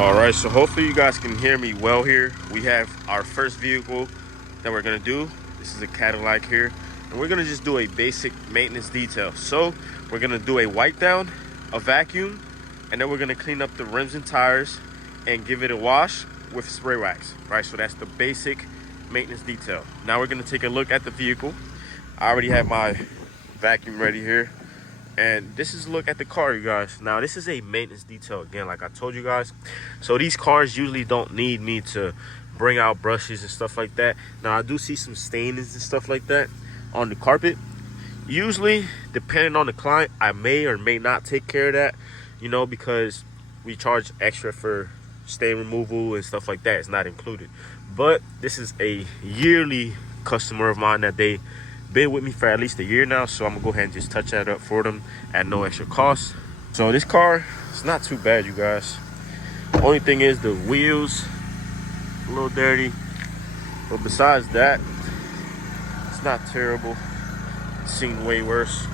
All right, so hopefully you guys can hear me well here. We have our first vehicle that we're gonna do. This is a Cadillac here, and we're gonna just do a basic maintenance detail. So we're gonna do a wipe down, a vacuum, and then we're gonna clean up the rims and tires and give it a wash with spray wax, right? So that's the basic maintenance detail. Now we're gonna take a look at the vehicle. I already have my vacuum ready here. And this is a look at the car, you guys. Now this is a maintenance detail again, like I told you guys. So these cars usually don't need me to bring out brushes and stuff like that. Now I do see some stains and stuff like that on the carpet. Usually, depending on the client, I may or may not take care of that, you know, because we charge extra for stain removal and stuff like that. It's not included. But this is a yearly customer of mine that they been with me for at least a year now, so I'm gonna go ahead and just touch that up for them at no extra cost. So this car, it's not too bad, you guys. Only thing is the wheels a little dirty, but besides that, it's not terrible. It's seen way worse.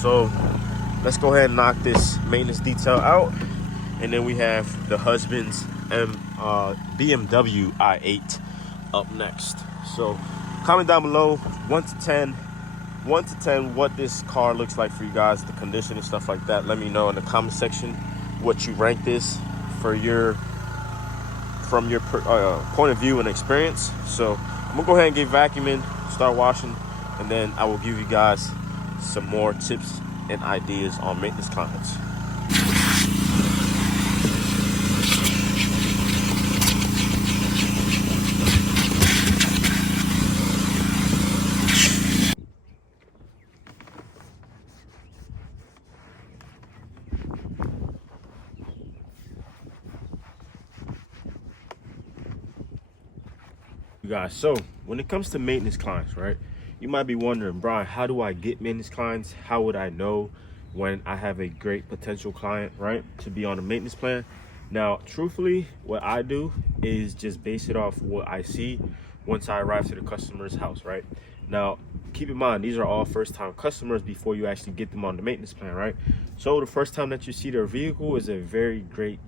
So let's go ahead and knock this maintenance detail out, and then we have the husband's BMW i8 up next. So comment down below 1 to 10 what this car looks like for you guys, the condition and stuff like that. Let me know in the comment section what you rank this for from your point of view and experience. So I'm gonna go ahead and get vacuuming, start washing, and then I will give you guys some more tips and ideas on maintenance clients. You guys, so when it comes to maintenance clients, right, you might be wondering, Brian, how do I get maintenance clients? How would I know when I have a great potential client, right, to be on a maintenance plan? Now, truthfully, what I do is just base it off what I see once I arrive to the customer's house, right? Now, keep in mind, these are all first-time customers before you actually get them on the maintenance plan, right? So the first time that you see their vehicle is a very great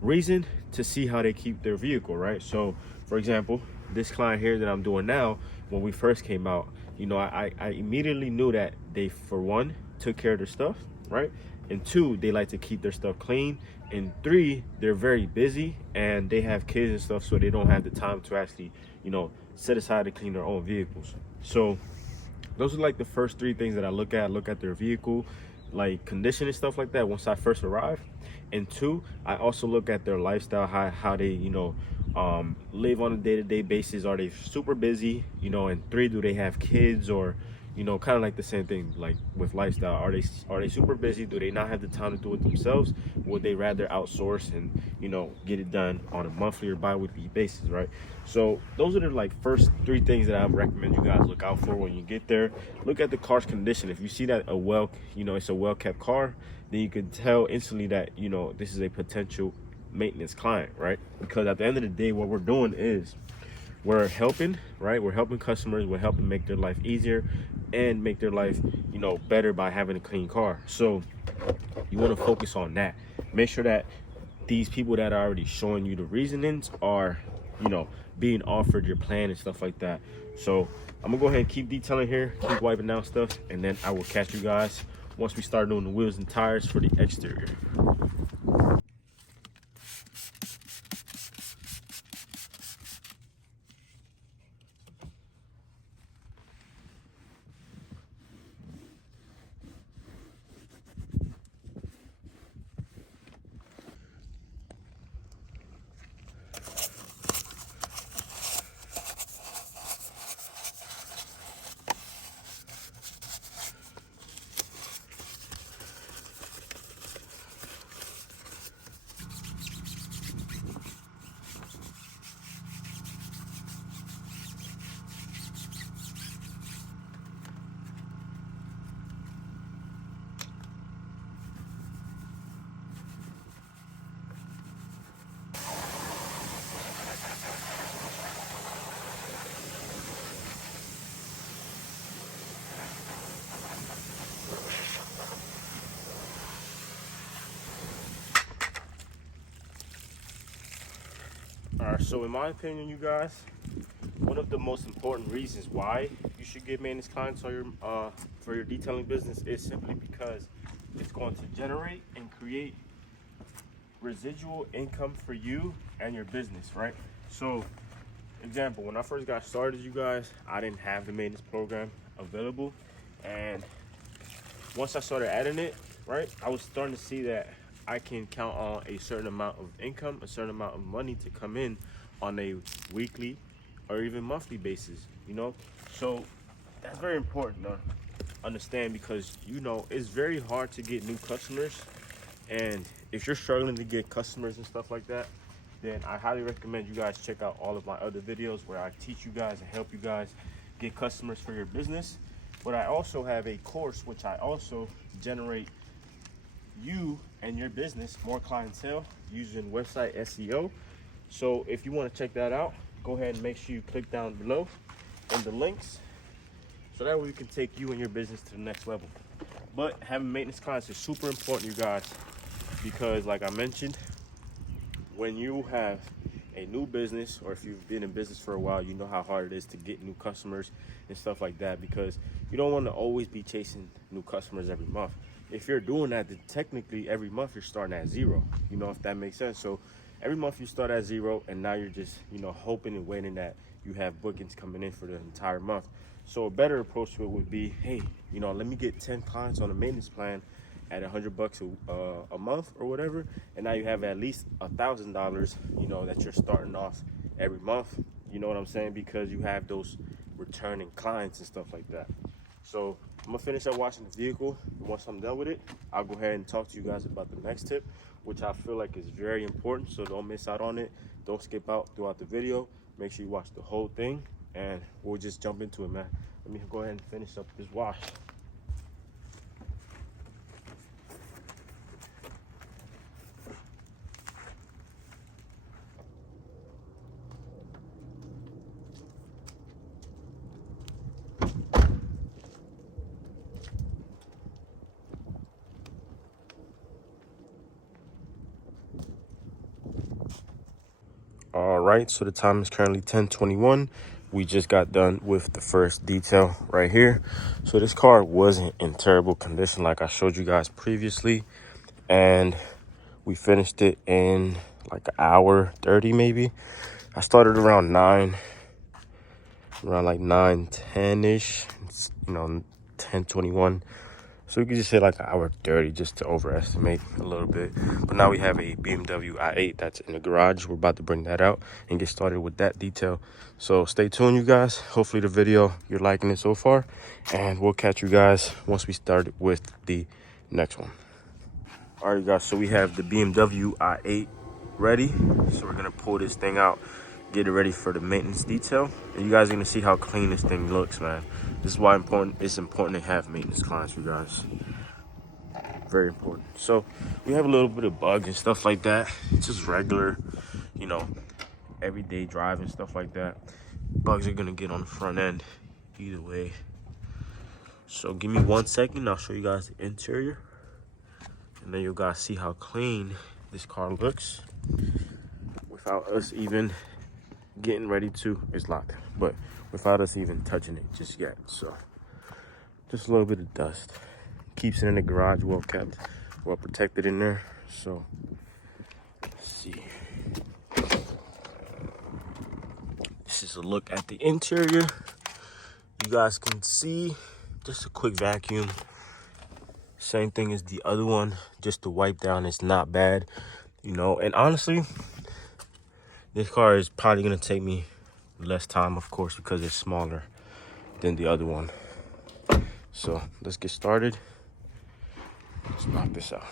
reason to see how they keep their vehicle, right? So for example, this client here that I'm doing now, when we first came out, you know, I immediately knew that they, for one, took care of their stuff, right? And two, they like to keep their stuff clean. And three, they're very busy and they have kids and stuff, so they don't have the time to actually, you know, set aside to clean their own vehicles. So those are like the first three things that I look at. I look at their vehicle, like condition and stuff like that once I first arrive. And two, I also look at their lifestyle, how they, you know, live on a day-to-day basis. Are they super busy, you know? And three, do they have kids? Or, you know, kind of like the same thing like with lifestyle, are they super busy? Do they not have the time to do it themselves? Would they rather outsource and, you know, get it done on a monthly or bi-weekly basis, right? So those are the like first three things that I would recommend you guys look out for when you get there. Look at the car's condition. If you see that it's a well-kept car, then you can tell instantly that, you know, this is a potential maintenance client, right? Because at the end of the day, what we're doing is we're helping, right? We're helping customers. We're helping make their life easier and make their life, you know, better by having a clean car. So you want to focus on that. Make sure that these people that are already showing you the reasonings are, you know, being offered your plan and stuff like that. So I'm gonna go ahead and keep detailing here, keep wiping down stuff, and then I will catch you guys once we start doing the wheels and tires for the exterior. right, so in my opinion, you guys, one of the most important reasons why you should get maintenance clients on your for your detailing business is simply because it's going to generate and create residual income for you and your business, right? So example, when I first got started, you guys, I didn't have the maintenance program available, and once I started adding it, right, I was starting to see that I can count on a certain amount of income, a certain amount of money to come in on a weekly or even monthly basis, you know? So that's very important to understand, because, you know, it's very hard to get new customers. And if you're struggling to get customers and stuff like that, then I highly recommend you guys check out all of my other videos where I teach you guys and help you guys get customers for your business. But I also have a course which I also generate you and your business more clientele using website SEO. So if you want to check that out, go ahead and make sure you click down below in the links, so that way we can take you and your business to the next level. But having maintenance clients is super important, you guys, because like I mentioned, when you have a new business, or if you've been in business for a while, you know how hard it is to get new customers and stuff like that, because you don't want to always be chasing new customers every month. If you're doing that, then technically every month you're starting at zero, you know, if that makes sense. So every month you start at zero, and now you're just, you know, hoping and waiting that you have bookings coming in for the entire month. So a better approach to it would be, hey, you know, let me get 10 clients on a maintenance plan at $100 a month or whatever, and now you have at least $1,000, you know, that you're starting off every month. You know what I'm saying? Because you have those returning clients and stuff like that. So I'm gonna finish up washing the vehicle, and once I'm done with it, I'll go ahead and talk to you guys about the next tip, which I feel like is very important. So don't miss out on it. Don't skip out throughout the video. Make sure you watch the whole thing, and we'll just jump into it, man. Let me go ahead and finish up this wash. All right, so the time is currently 10:21. We just got done with the first detail right here. So this car wasn't in terrible condition like I showed you guys previously, and we finished it in like an hour 30 maybe. I started around like 9:10ish, you know, 10:21. So we could just say like an hour 30, just to overestimate a little bit. But now we have a BMW i8 that's in the garage. We're about to bring that out and get started with that detail. So stay tuned, you guys. Hopefully the video, you're liking it so far. And we'll catch you guys once we start with the next one. All right, you guys, so we have the BMW i8 ready. So we're gonna pull this thing out, get it ready for the maintenance detail, and you guys are gonna see how clean this thing looks, man. This is why it's important to have maintenance clients, you guys. Very important. So we have a little bit of bugs and stuff like that. It's just regular, you know, everyday drive and stuff like that. Bugs are gonna get on the front end either way. So give me 1 second, I'll show you guys the interior, and then you guys see how clean this car looks without us even getting ready to, it's locked, but without us even touching it just yet. So just a little bit of dust, keeps it in the garage, well kept, well protected in there. So let's see, this is a look at the interior. You guys can see just a quick vacuum, same thing as the other one, just to wipe down. It's not bad, you know. And honestly, this car is probably gonna take me less time, of course, because it's smaller than the other one. So let's get started. Let's knock this out.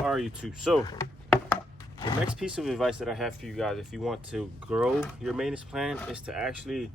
All right, YouTube. So the next piece of advice that I have for you guys, if you want to grow your maintenance plan, is to actually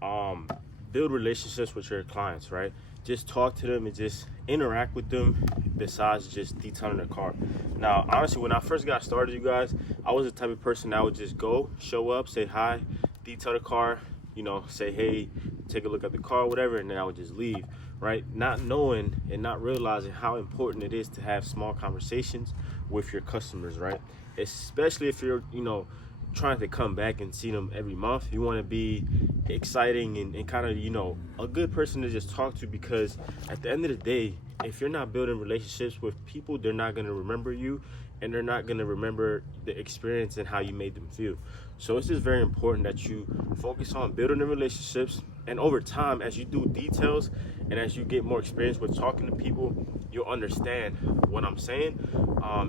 build relationships with your clients, right? Just talk to them and just interact with them, besides just detailing their car. Now, honestly, when I first got started, you guys, I was the type of person that would just go, show up, say hi, detail the car, you know, say, hey, take a look at the car, whatever, and then I would just leave, right? Not knowing and not realizing how important it is to have small conversations with your customers, right? Especially if you're, you know, trying to come back and see them every month. You want to be exciting and kind of, you know, a good person to just talk to, because at the end of the day, if you're not building relationships with people, they're not going to remember you, and they're not going to remember the experience and how you made them feel. So it's just very important that you focus on building the relationships, and over time, as you do details and as you get more experience with talking to people, you'll understand what I'm saying,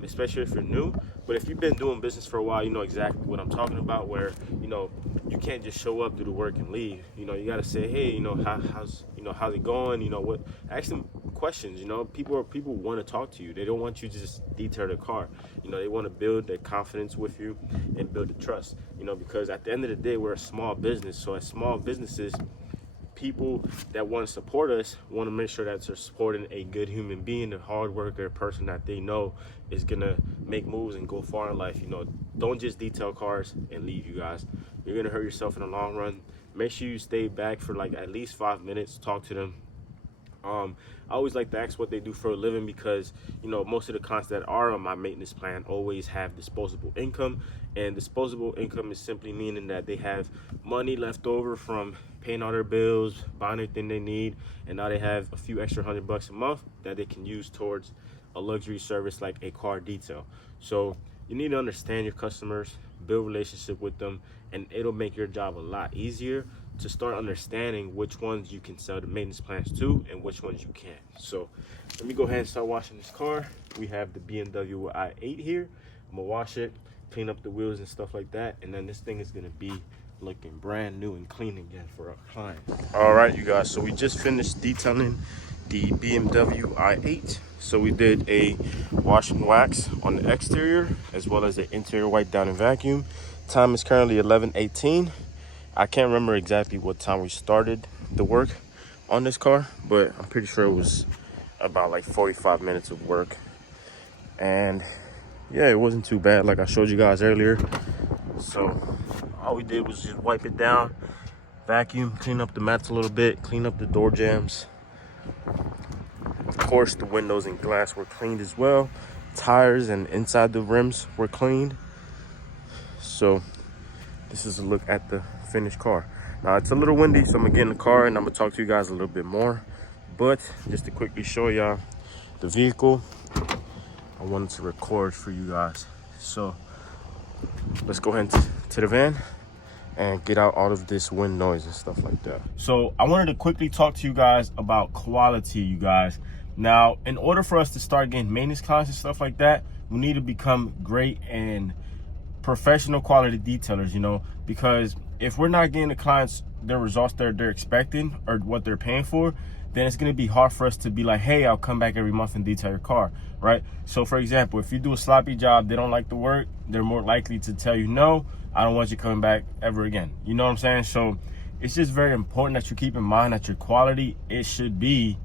especially if you're new. But if you've been doing business for a while, you know exactly what I'm talking about, where, you know, you can't just show up, do the work, and leave. You know, you got to say, hey, you know, how's it going? You know, what? Ask them questions. You know, people want to talk to you. They don't want you to just detail their car. You know, they want to build their confidence with you and build the trust. You know, because at the end of the day, we're a small business. So as small businesses, people that want to support us want to make sure that they're supporting a good human being, a hard worker, a person that they know is gonna make moves and go far in life. You know, don't just detail cars and leave, you guys. You're gonna hurt yourself in the long run. Make sure you stay back for like at least 5 minutes, talk to them. I always like to ask what they do for a living, because, you know, most of the clients that are on my maintenance plan always have disposable income, and disposable income is simply meaning that they have money left over from paying all their bills, buying everything they need, and now they have a few extra $100 a month that they can use towards a luxury service like a car detail. So you need to understand your customers, build relationship with them, and it'll make your job a lot easier to start understanding which ones you can sell the maintenance plans to and which ones you can't. So let me go ahead and start washing this car. We have the BMW i8 here. I'm gonna wash it, clean up the wheels and stuff like that, and then this thing is gonna be looking brand new and clean again for our client. All right, you guys, so we just finished detailing the BMW i8. So we did a wash and wax on the exterior as well as the interior wipe down and vacuum. Time is currently 11:18. I can't remember exactly what time we started the work on this car, but I'm pretty sure it was about like 45 minutes of work. And yeah, it wasn't too bad like I showed you guys earlier. So all we did was just wipe it down, vacuum, clean up the mats a little bit, clean up the door jambs. Of course, the windows and glass were cleaned as well. Tires and inside the rims were cleaned. So this is a look at the finished car. Now it's a little windy, so I'm gonna get in the car and I'm gonna talk to you guys a little bit more. But just to quickly show y'all the vehicle, I wanted to record for you guys. So let's go ahead to the van and get out all of this wind noise and stuff like that. So I wanted to quickly talk to you guys about quality, you guys. Now, in order for us to start getting maintenance clients and stuff like that, we need to become great and professional quality detailers, you know, because if we're not getting the clients the results they're expecting or what they're paying for, then it's going to be hard for us to be like, hey, I'll come back every month and detail your car, right? So for example, if you do a sloppy job, they don't like the work, they're more likely to tell you, no, I don't want you coming back ever again. You know what I'm saying? So it's just very important that you keep in mind that your quality, it should be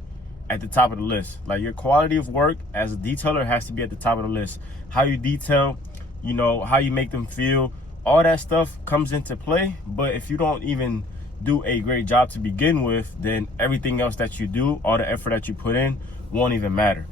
at the top of the list. Like, your quality of work as a detailer has to be at the top of the list. How you detail, you know, how you make them feel, all that stuff comes into play. But if you don't even do a great job to begin with, then everything else that you do, all the effort that you put in, won't even matter.